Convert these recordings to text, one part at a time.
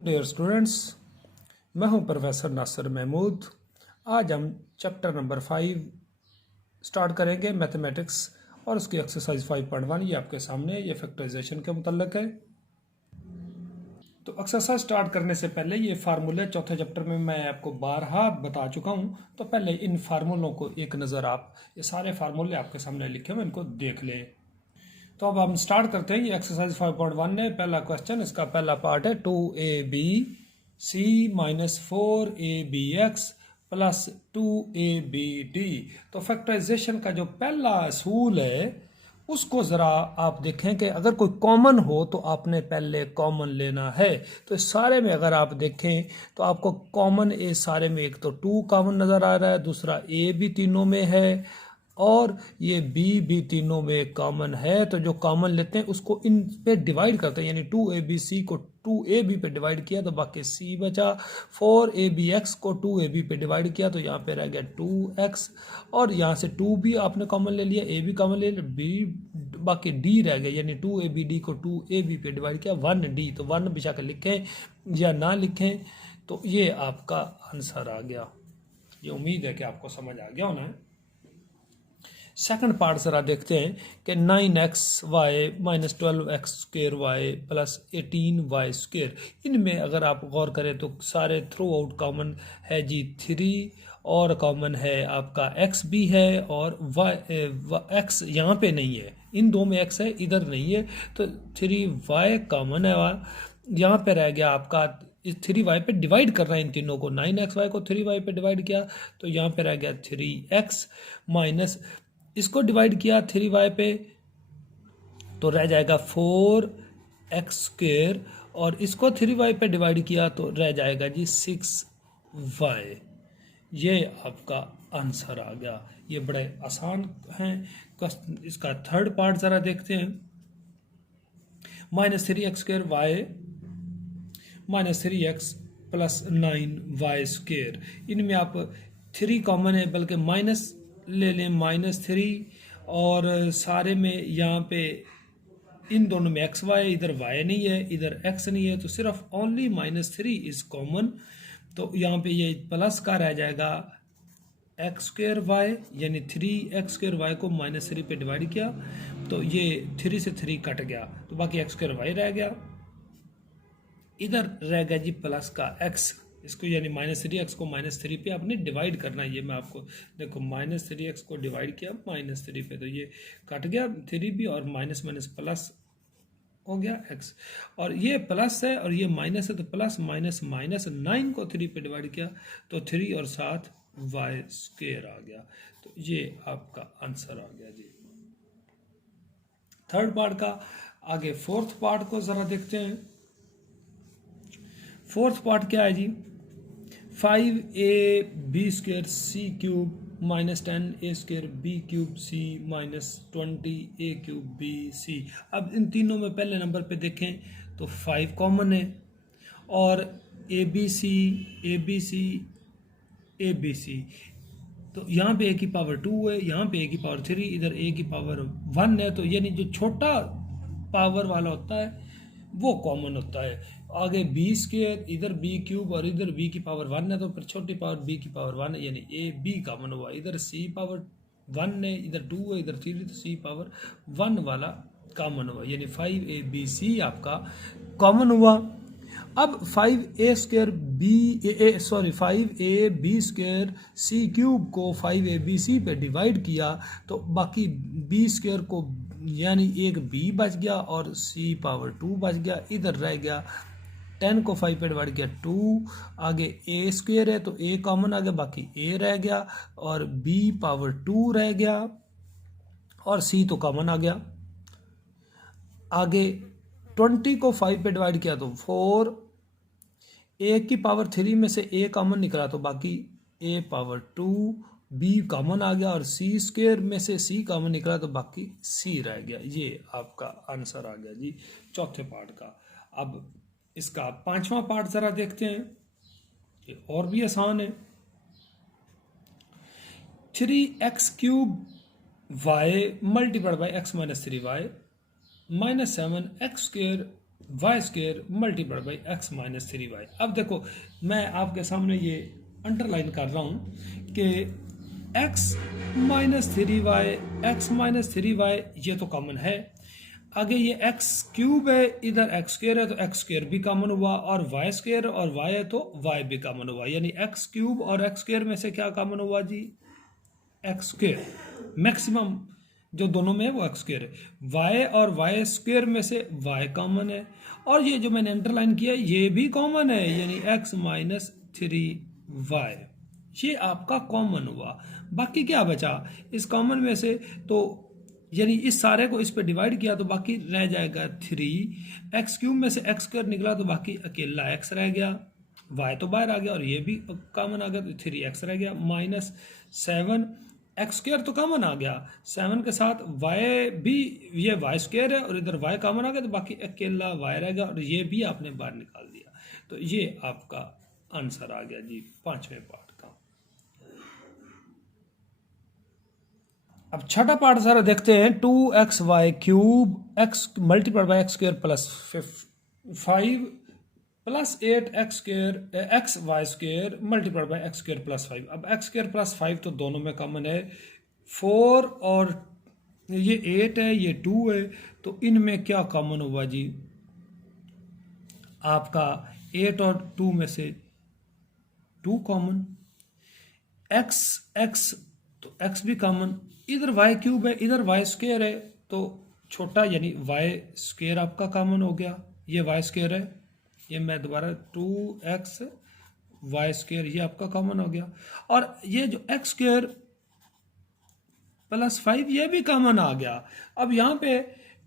Dear students, मैं हूं professor Nasir Mahmood. आज हम चैप्टर नंबर 5 स्टार्ट करेंगे मैथमेटिक्स और उसकी एक्सरसाइज 5.1। ये आपके सामने ये फैक्टराइजेशन के मुतल्लिक है। तो एक्सरसाइज स्टार्ट करने से पहले ये फार्मूले चौथे चैप्टर में मैं आपको बारहा बता चुका हूं, तो पहले इन फार्मूलों को एक नज़र आप ये सारे फार्मूले आपके सामने लिखे हुए इनको देख लें। तो अब हम स्टार्ट करते हैं। ये एक्सरसाइज 5.1 है। पहला क्वेश्चन, इसका पहला पार्ट है 2ab(c - 4ab(x) + 2ab(d)। तो फैक्टराइजेशन का जो पहला असूल है उसको ज़रा आप देखें कि अगर कोई कॉमन हो तो आपने पहले कॉमन लेना है। तो इस सारे में अगर आप देखें तो आपको कॉमन इस सारे में एक तो 2 कॉमन नज़र आ रहा है, दूसरा a भी तीनों में है और ये b भी तीनों में कॉमन है। तो जो कॉमन लेते हैं उसको इन पे डिवाइड करते हैं, यानी 2abc को 2ab पे डिवाइड किया तो बाकी c बचा। 4abx को 2ab पे डिवाइड किया तो यहाँ पे रह गया 2x और यहाँ से 2 भी आपने कॉमन ले लिया, a भी कॉमन ले लिया, b बाकी d रह गया, यानी 2abd को 2ab पे डिवाइड किया 1d। तो 1 बिछा कर लिखें या ना लिखें तो ये आपका आंसर आ गया। ये उम्मीद है कि आपको समझ आ गया होना है। सेकंड पार्ट जरा देखते हैं कि 9xy - 12x² + 18y²। इनमें अगर आप गौर करें तो सारे थ्रू आउट कॉमन है जी 3 और कॉमन है आपका x भी है और x यहाँ पे नहीं है, इन दो में x है इधर नहीं है, तो 3y कॉमन है। यहाँ पे रह गया आपका इस 3y पे डिवाइड करना है इन तीनों को। 9xy को 3y पे डिवाइड किया तो यहाँ पे रह गया 3x माइनस इसको डिवाइड किया 3y पे तो रह जाएगा 4x² और इसको 3y पे डिवाइड किया तो रह जाएगा जी 6y। ये आपका आंसर आ गया। ये बड़े आसान हैं। इसका थर्ड पार्ट ज़रा देखते हैं। -3x² y - 3x + 9y²। इनमें आप 3 कॉमन है, बल्कि माइनस ले लें -3 और सारे में यहाँ पे इन दोनों में x y, इधर y नहीं है इधर x नहीं है, तो सिर्फ ओनली -3 इज कॉमन। तो यहाँ पे ये प्लस का रह जाएगा x²y, यानी 3x²y को -3 पे डिवाइड किया तो ये 3 से 3 कट गया तो बाकी x² रह गया। इधर रह गया जी प्लस का x, इसको यानी -3x को -3 पे आपने डिवाइड करना है। ये मैं आपको देखो -3x को डिवाइड किया -3 पे तो ये कट गया 3 भी और माइनस माइनस प्लस हो गया x, और ये प्लस है और ये माइनस है तो प्लस माइनस -9 को 3 पे डिवाइड किया तो 3 और 7 y² आ गया। तो ये आपका आंसर आ गया जी थर्ड पार्ट का। आगे फोर्थ पार्ट को जरा देखते हैं। फोर्थ पार्ट क्या है जी? 5ab² c³ - 10a²b³ c - 20a³bc। अब इन तीनों में पहले नंबर पे देखें तो 5 कॉमन है और abc abc abc, तो यहाँ पे a की पावर 2 है, यहाँ पे a की पावर 3, इधर a की पावर 1 है। तो यानी जो छोटा पावर वाला होता है वो कॉमन होता है। आगे b², इधर b³ और इधर b की पावर 1 है, तो फिर छोटी पावर b की पावर 1 है, यानी a b कॉमन हुआ। इधर c पावर 1 है, इधर 2 है, इधर 3 है, तो c पावर 1 वाला कॉमन हुआ, यानी 5abc आपका कॉमन हुआ। अब 5ab² c³ को 5abc पे डिवाइड किया तो बाकी b² को यानी एक b बच गया और c पावर 2 बच गया। इधर रह गया 10 को 5 पे डिवाइड किया 2, आगे a² है तो a कॉमन आ गया, बाकी a रह गया और b पावर 2 रह गया और c तो कॉमन आ गया। आगे 20 को 5 पे डिवाइड किया तो 4, a की पावर 3 में से a कॉमन निकला तो बाकी a पावर 2, b कॉमन आ गया और c² में से c कॉमन निकला तो बाकी c रह गया। ये आपका आंसर आ गया जी चौथे पार्ट का। अब इसका पांचवा पार्ट जरा देखते हैं, ये और भी आसान है। 3x³ y × x - 3y - 7x² y square multiply by x minus 3y। अब देखो मैं आपके सामने ये अंडरलाइन कर रहा हूँ कि x minus 3y, x minus 3y ये तो कॉमन है। आगे ये एक्स क्यूब है, इधर एक्स स्क्र है तो एक्स स्क्र भी कॉमन हुआ, और वाई स्क्र और वाई है तो वाई भी कॉमन हुआ। यानी एक्स क्यूब और एक्स स्क्र में से क्या कॉमन हुआ जी? X square. मैक्सिमम जो दोनों में है वो एक्स स्क्र है। वाई और वाई स्क्र में से वाई कॉमन है, और ये जो मैंने अंडरलाइन किया ये भी कॉमन है, यानी एक्स माइनस 3y ये आपका कॉमन हुआ। बाकी क्या बचा इस कॉमन में से? तो यानी इस सारे को इस पे डिवाइड किया तो बाकी रह जाएगा 3। एक्स क्यूब में से एक्स स्क्र निकला तो बाकी अकेला एक्स रह गया, वाई तो बाहर आ गया और ये भी कॉमन आ गया तो 3x रह गया, माइनस 7 एक्स स्क्र तो कॉमन आ गया, 7 के साथ वाई भी, ये वाई स्क्र है और इधर वाई कॉमन आ गया तो बाकी अकेला वाई रहेगा, और ये भी आपने बाहर निकाल दिया। तो ये आपका आंसर आ गया जी 5वें पार्ट का। अब छठा पार्ट सारा देखते हैं। 2xy cube x multiply by x square plus 5 plus 8 x y square multiply by x square plus 5। अब एक्स स्क्र प्लस 5 तो दोनों में कॉमन है, 4 और ये 8 है, ये 2 है, तो इनमें क्या कॉमन हुआ जी? आपका 8 और 2 में से 2 कॉमन, एक्स एक्स तो एक्स भी कॉमन, इधर वाई क्यूब है इधर वाई स्क्र है तो छोटा यानी वाई स्क्र आपका कॉमन हो गया, ये वाई स्क्र है, ये मैं दोबारा 2x वाई स्क्र ये आपका कॉमन हो गया, और ये जो एक्स स्क्र प्लस 5 ये भी कॉमन आ गया। अब यहाँ पे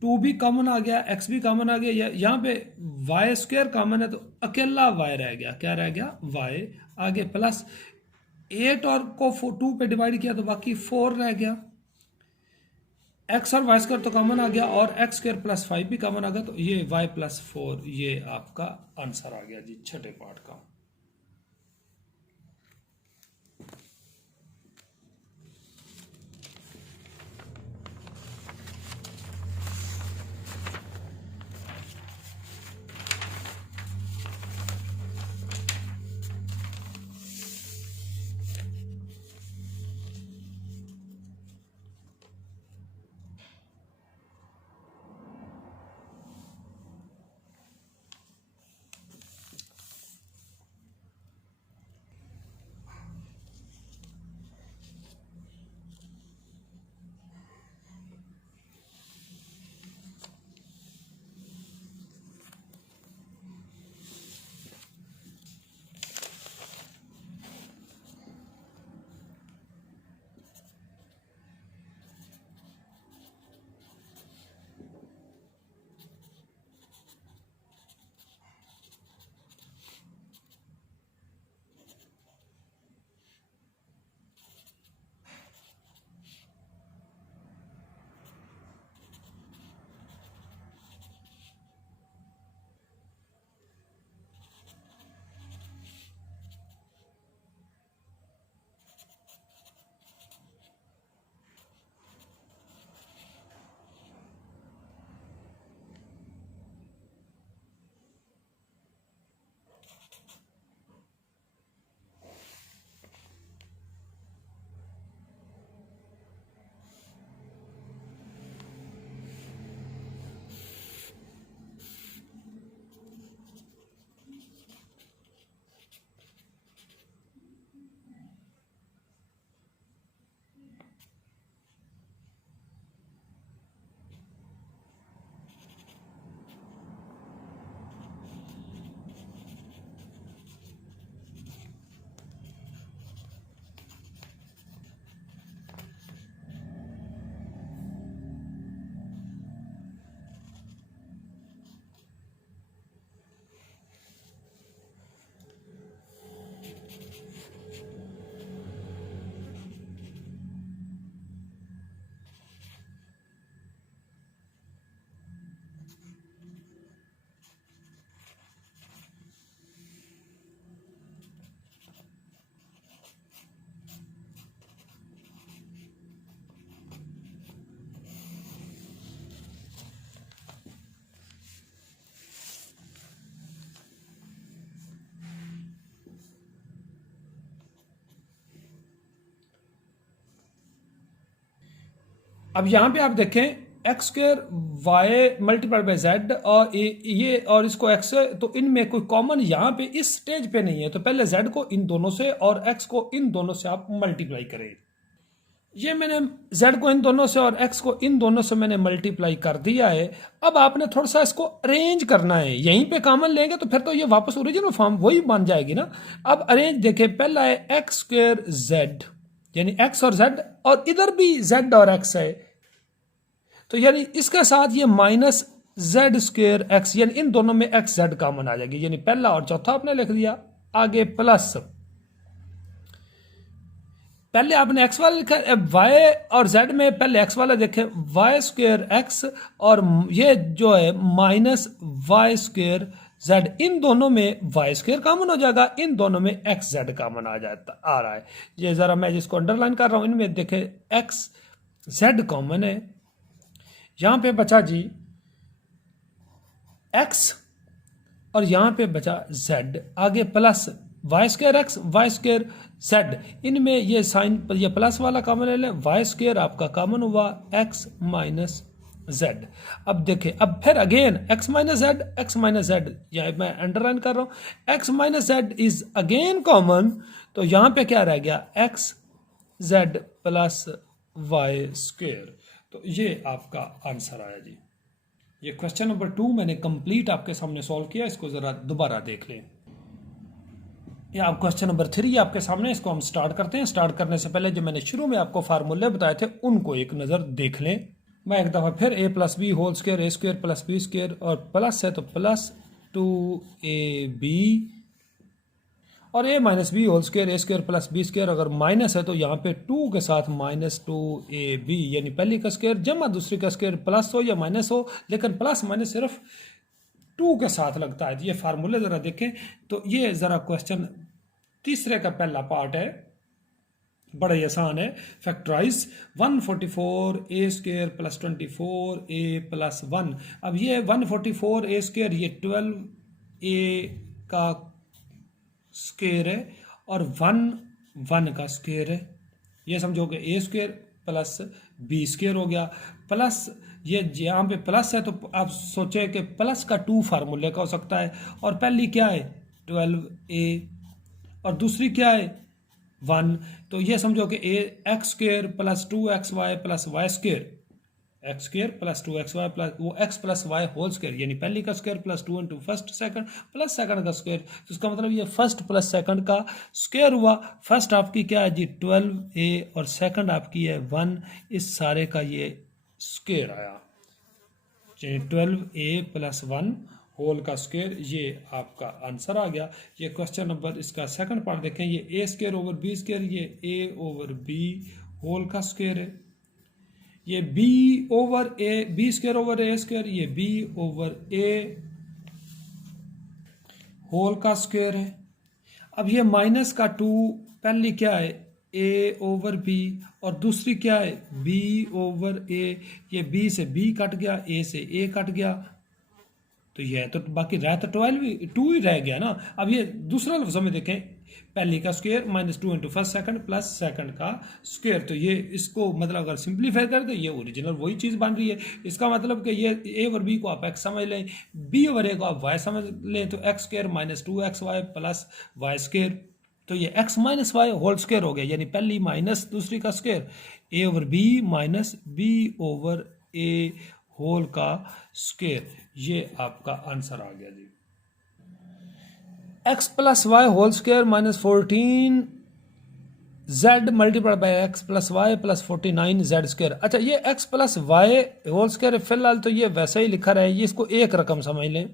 2 भी कॉमन आ गया, x भी कॉमन आ गया, यहाँ पे वाई स्क्र कॉमन है तो अकेला y रह गया, क्या रह गया? y। आगे प्लस 8 और को 2 पे डिवाइड किया तो बाकी 4 रह गया, x और वाई स्क्र तो कॉमन आ गया, और एक्स स्क्र प्लस 5 भी कॉमन आ गया, तो ये y प्लस 4 ये आपका आंसर आ गया जी छठे पार्ट का। अब यहाँ पे आप देखें x square y multiplied by z और ये और इसको एक्स, तो इनमें कोई कॉमन यहाँ पे इस स्टेज पे नहीं है, तो पहले जेड को इन दोनों से और एक्स को इन दोनों से आप मल्टीप्लाई करें। ये मैंने z को इन दोनों से और x को इन दोनों से मैंने मल्टीप्लाई कर दिया है। अब आपने थोड़ा सा इसको अरेंज करना है, यहीं पे कॉमन लेंगे तो फिर तो ये वापस ओरिजिनल फॉर्म वही बन जाएगी ना। अब अरेंज देखें, पहला है एक्स स्क्र z यानी x और z, और इधर भी z और x है, तो यानी इसके साथ ये माइनस जेड स्क्र एक्स, यानी इन दोनों में एक्स जेड कॉमन आ जाएगी, यानी पहला और चौथा आपने लिख दिया। आगे प्लस, पहले आपने एक्स वाला लिखा, वाई और जेड में पहले एक्स वाला देखें, वाई स्क्र एक्स, और ये जो है माइनस वाई स्क्र जेड, इन दोनों में वाई स्क्र कॉमन हो जाएगा, इन दोनों में एक्स जेड कॉमन आ रहा है। ये जरा मैं जिसको अंडरलाइन कर रहा हूं, इनमें देखें एक्स जेड कॉमन है, यहां पे बचा जी एक्स और यहां पे बचा जेड, आगे plus y square x y square z, इनमें ये साइन ये प्लस वाला कॉमन ले लें, वाई स्क्र आपका कॉमन हुआ एक्स माइनस जेड। अब देखें, अब फिर अगेन एक्स माइनस जेड, या मैं अंडरलाइन कर रहा हूं, x minus z is again common, तो यहां पे क्या रह गया, x z plus y square. तो ये आपका आंसर आया जी। ये क्वेश्चन नंबर 2 मैंने कंप्लीट आपके सामने सॉल्व किया, इसको जरा दोबारा देख लें। ये आप क्वेश्चन नंबर 3 आपके सामने, इसको हम स्टार्ट करते हैं। स्टार्ट करने से पहले जो मैंने शुरू में आपको फार्मूले बताए थे उनको एक नज़र देख लें। मैं एक दफ़ा फिर a plus b whole square, a square plus b square, और प्लस है तो प्लस 2ab, और a minus B whole square, a square plus b square, अगर माइनस है तो यहाँ पे 2 के साथ माइनस 2ab, यानी पहली का स्क्र जमा दूसरी का स्क्र, प्लस हो या माइनस हो, लेकिन प्लस माइनस सिर्फ 2 के साथ लगता है। ये फार्मूले ज़रा देखें, तो ये ज़रा क्वेश्चन तीसरे का पहला पार्ट है, बड़ा ही आसान है। फैक्टराइज 144 ए स्क्र प्लस 24 ए प्लस 1। अब ये 144 ए स्क्र, ये 12 ए का स्क्र है और 1 का स्क्र है, ये समझोगे ए स्क्र प्लस बी स्क्र हो गया, प्लस ये यहाँ पे प्लस है तो आप सोचें कि प्लस का 2 फार्मूले का हो सकता है, और पहली क्या है 12a और दूसरी क्या है 1, तो ये समझो कि x square plus 2xy plus y square, x square plus 2xy plus वो x plus y whole square, यानी पहली का square plus 2 into first second plus second का स्क्र, तो इसका मतलब ये फर्स्ट प्लस सेकंड का स्क्र हुआ। फर्स्ट आपकी क्या है जी 12a और सेकंड आपकी है 1, इस सारे का ये स्क्र आया, 12a प्लस 1 होल का स्क्र, ये आपका आंसर आ गया। ये क्वेश्चन नंबर इसका सेकंड पार्ट देखें, ये ए स्क्र ओवर बी स्क्र, ये ए ओवर बी होल का स्क्र है, ये बी ओवर ए, बी स्क्र ओवर ए स्क्र, ये बी ओवर ए होल का स्क्र है। अब ये माइनस का 2, पहली क्या है ए ओवर बी और दूसरी क्या है बी ओवर ए, ये बी से बी कट गया, ए से ए कट गया, तो ये तो बाकी रह तो 2 ही रह गया ना। अब ये दूसरा लफ्ज़ में देखें, पहली का square minus 2 into first second plus second का स्क्वायर, तो ये इसको मतलब अगर सिंप्लीफाई कर दे ये ओरिजिनल वही चीज़ बन रही है। इसका मतलब कि ये ए और बी को आप एक्स समझ लें, बी और ए को आप वाई समझ लें, तो x square minus 2xy plus y square, तो ये x minus y whole square हो गया, यानी पहली माइनस दूसरी का square, A over B minus B over A whole का स्क्वायर, ये आपका आंसर आ गया जी। X plus y whole square minus 14 Z multiply by x plus y plus 49 Z square. अच्छा, ये x plus y whole square फिलहाल तो ये वैसे ही लिखा रहा है, ये इसको एक रकम समझ लें।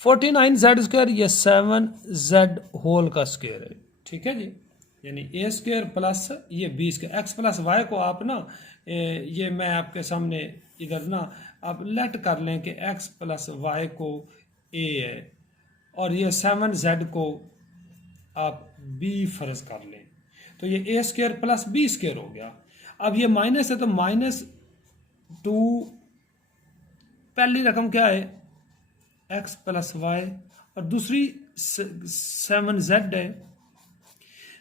49 जेड स्क्वायर ये 7 जेड होल का स्क्वायर है, ठीक है जी, यानी ए स्क्वायर प्लस ये b square. X plus y को आप ना ये मैं आपके सामने इधर ना आप लेट कर लें कि एक्स प्लस वाई को ए है और ये 7 जेड को आप बी फर्ज कर लें, तो ये A square plus B square हो गया। अब ये माइनस है तो माइनस 2, पहली रकम क्या है एक्स प्लस वाई और दूसरी 7 जेड है,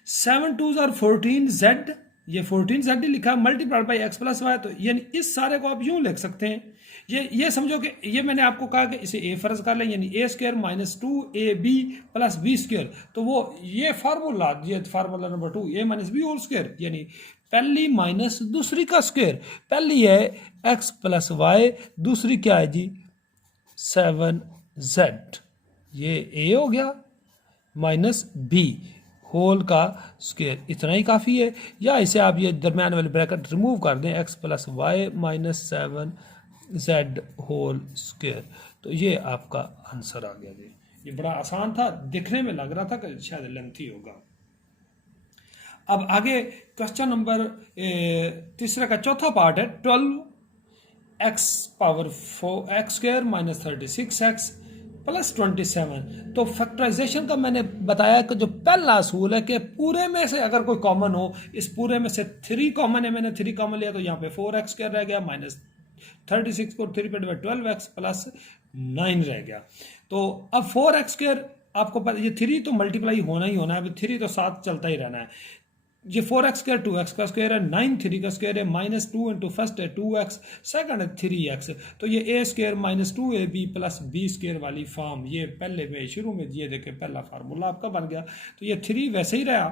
7 2 14 जेड ये 14z लिखा multiplied by x plus y, तो यानी इस सारे को आप यूं लिख सकते हैं, ये समझो कि ये मैंने आपको कहा कि इसे ए फर्ज कर लें, यानी ए square minus 2ab plus B square, तो वो ये formula number 2 A minus B whole square, यानी पहली माइनस दूसरी का स्क्वायर, पहली है एक्स प्लस वाई, दूसरी क्या है जी 7z, ये ए हो गया माइनस बी होल का स्क्वायर, इतना ही काफ़ी है। या इसे आप ये दरम्यान वाले ब्रैकेट रिमूव कर दें, x plus y minus 7z whole square, तो ये आपका आंसर आ गया जी। ये बड़ा आसान था, दिखने में लग रहा था कि शायद लेंथी होगा। अब आगे क्वेश्चन नंबर तीसरा का चौथा पार्ट है 12x power 4x square minus 36x plus 27। तो फैक्टराइजेशन का मैंने बताया कि जो पहला असूल है कि पूरे में से अगर कोई कॉमन हो, इस पूरे में से 3 कॉमन है, मैंने 3 कॉमन लिया तो यहाँ पे 4x स्क्वायर रह गया माइनस 36 को 3 पे 12x प्लस 9 रह गया। तो अब 4x स्क्वायर आपको पता, ये 3 तो मल्टीप्लाई होना ही होना है, अभी 3 तो साथ चलता ही रहना है। ये 4x स्क्वायर 2x का स्क्वायर है, 9 3 का स्क्वायर है, माइनस 2 इंटू फर्स्ट है 2x, सेकंड है 3x, तो ये A square minus 2ab plus B square वाली फॉर्म, ये पहले में शुरू में ये देखे पहला फार्मूला आपका बन गया। तो ये 3 वैसे ही रहा,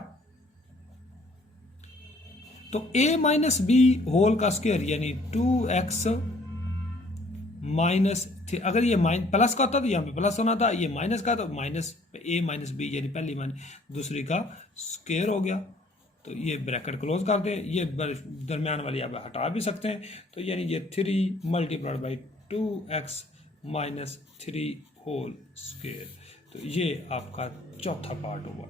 तो a माइनस बी होल का स्क्वायर यानी 2x माइनस, अगर ये प्लस का होता तो यहाँ पे प्लस होना था, ये माइनस का तो माइनस a माइनस बी यानी पहली माइनस दूसरी का स्क्वायर हो गया। तो ये ब्रैकेट क्लोज कर दें, ये दरमियान वाली आप हटा भी सकते हैं, तो यानी ये 3 multiplied by 2x minus 3 whole square, तो ये आपका चौथा पार्ट हुआ।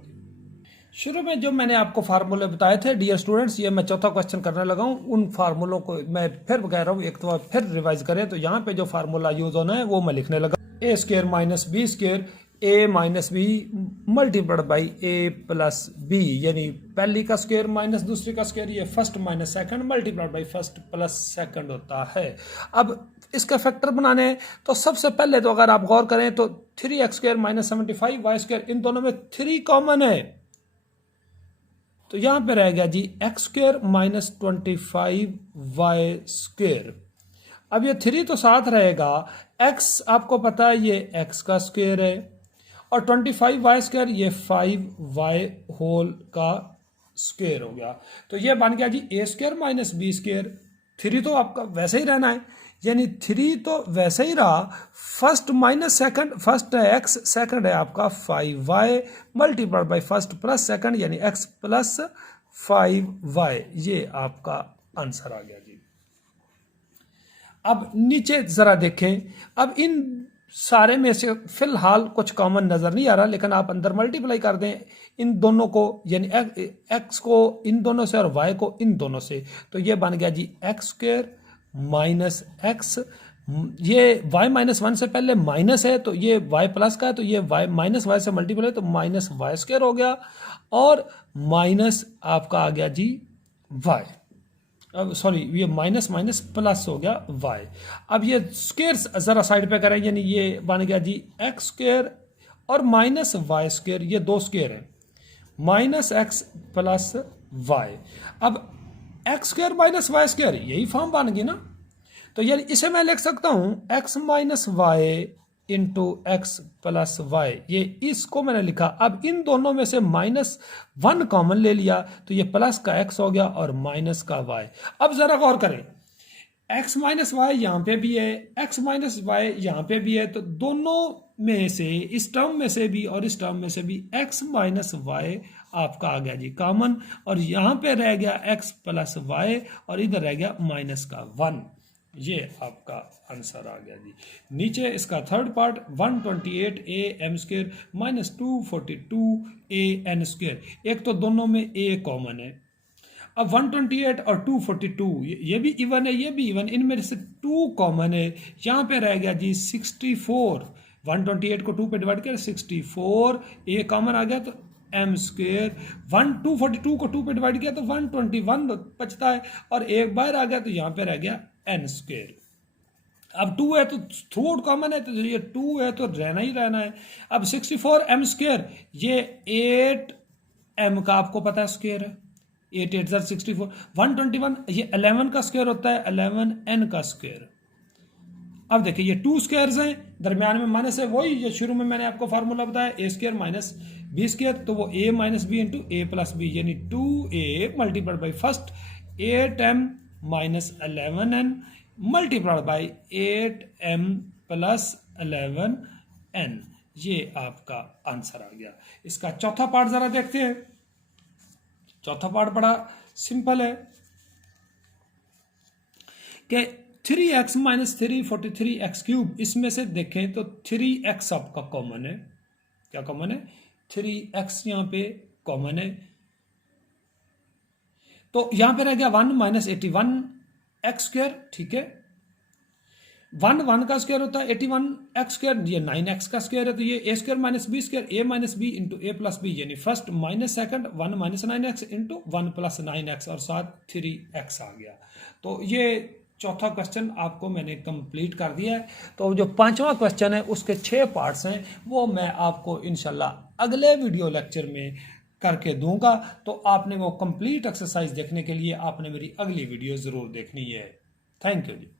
शुरू में जो मैंने आपको फार्मूले बताए थे डियर स्टूडेंट्स, ये मैं चौथा क्वेश्चन करने लगा हूँ, उन फार्मूलों को मैं फिर कह रहा हूँ एक तो फिर रिवाइज करें। तो यहाँ पे जो फार्मूला यूज होना है वो मैं लिखने लगा, A square minus B square A minus B multiplied by A plus B, यानी पहली का स्क्वायर माइनस दूसरी का स्क्वायर, ये first minus second multiplied by first plus second होता है। अब इसका फैक्टर बनाने हैं तो सबसे पहले तो अगर आप गौर करें तो 3x square minus 75 y square, इन दोनों में 3 कॉमन है, तो यहां पे रह गया जी x square minus 25 y square. अब ये 3 तो साथ रहेगा, x आपको पता है ये x का स्क्वायर है, और 25 वाई स्क्वायर ये 5 वाई होल का स्क्वायर हो गया। तो ये बन गया जी ए स्क्वायर माइनस बी स्क्वायर। 3 तो आपका वैसे ही रहना है, यानी 3 तो वैसे ही रहा, फर्स्ट माइनस सेकंड, फर्स्ट है x, सेकंड है आपका 5y multiplied by first plus second यानी x प्लस 5y, ये आपका आंसर आ गया जी। अब नीचे जरा देखें, अब इन सारे में से फिलहाल कुछ कॉमन नजर नहीं आ रहा, लेकिन आप अंदर मल्टीप्लाई कर दें इन दोनों को, यानी x को इन दोनों से और y को इन दोनों से, तो ये बन गया जी एक्स स्क्वायर माइनस एक्स, ये y माइनस 1 से पहले माइनस है तो ये y प्लस का है, तो ये y माइनस वाई से मल्टीपल है तो माइनस वाई स्क्वायर हो गया, और माइनस आपका आ गया जी y, अब सॉरी ये माइनस माइनस प्लस हो गया y। अब ये स्क्वायर जरा साइड पे करें, यानी ये बन गया जी एक्स स्क्वायर और माइनस वाई स्क्वायर, ये दो स्क्वायर है, माइनस एक्स प्लस वाई। अब x square minus y square यही फॉर्म बन गई ना, तो यानी इसे मैं लिख सकता हूं x minus y into x plus y, ये इसको मैंने लिखा। अब इन दोनों में से -1 कॉमन ले लिया तो ये प्लस का एक्स हो गया और माइनस का वाई। अब जरा गौर करें, एक्स माइनस वाई यहाँ पे भी है, एक्स माइनस वाई यहाँ पे भी है, तो दोनों में से इस टर्म में से भी और इस टर्म में से भी एक्स माइनस वाई आपका आ गया जी कॉमन, और यहाँ पे रह गया एक्स प्लस वाई और इधर रह गया माइनस का 1, ये आपका आंसर आ गया जी। नीचे इसका third part 128 a m square minus 242 a n square, एक तो दोनों में ए कॉमन है। अब 128 और 242 ये भी इवन है, ये भी इवन, इनमें से 2 कॉमन है, यहाँ पे रह गया जी 64, 128 को 2 पे डिवाइड किया 64, ए कॉमन आ गया तो एम स्क्र, 242 को 2 पे डिवाइड किया तो 121 बचता है, और एक बार आ गया तो यहाँ पे रह गया एन स्क्र। अब 2 है तो थ्रू आउट कॉमन है, तो ये 2 है तो रहना ही रहना है। अब 64 एम स्क्र, ये 8 एम का आपको पता है स्क्र है, 8 8 64, 121 ये 11 का स्क्वायर होता है, 11n का स्क्वायर। अब देखिए ये 2 स्क्वायर्स हैं, दरमियान में माइनस है, वही जो शुरू में मैंने आपको फार्मूला बताया, a square minus B square, तो वो a minus b into a plus B, यानी 2a multiplied by first 8m minus 11n multiplied by 8m plus 11n। ये आपका आंसर आ गया। इसका चौथा पार्ट जरा देखते हैं। चौथा पार्ट बड़ा सिंपल है कि 3x माइनस 3 43x क्यूब, इसमें से देखें तो 3x आपका कॉमन है। क्या कॉमन है? 3x यहां पे कॉमन है, तो यहां पे रह गया 1 माइनस 81 एक्स स्क्वायर। ठीक है, 1 का स्क्वायर होता है 81 एक्स स्क्वायर, ये 9x का स्क्वायर है, तो ये A square minus B square, A minus b into a plus B, यानी first minus second 1 minus 9x into 1 plus 9x और साथ 3x आ गया। तो ये चौथा क्वेश्चन आपको मैंने कंप्लीट कर दिया है। तो जो पांचवा क्वेश्चन है उसके 6 पार्ट्स हैं, वो मैं आपको इंशाल्लाह अगले वीडियो लेक्चर में करके दूंगा। तो आपने वो कंप्लीट एक्सरसाइज देखने के लिए आपने मेरी अगली वीडियो जरूर देखनी है। Thank you ji.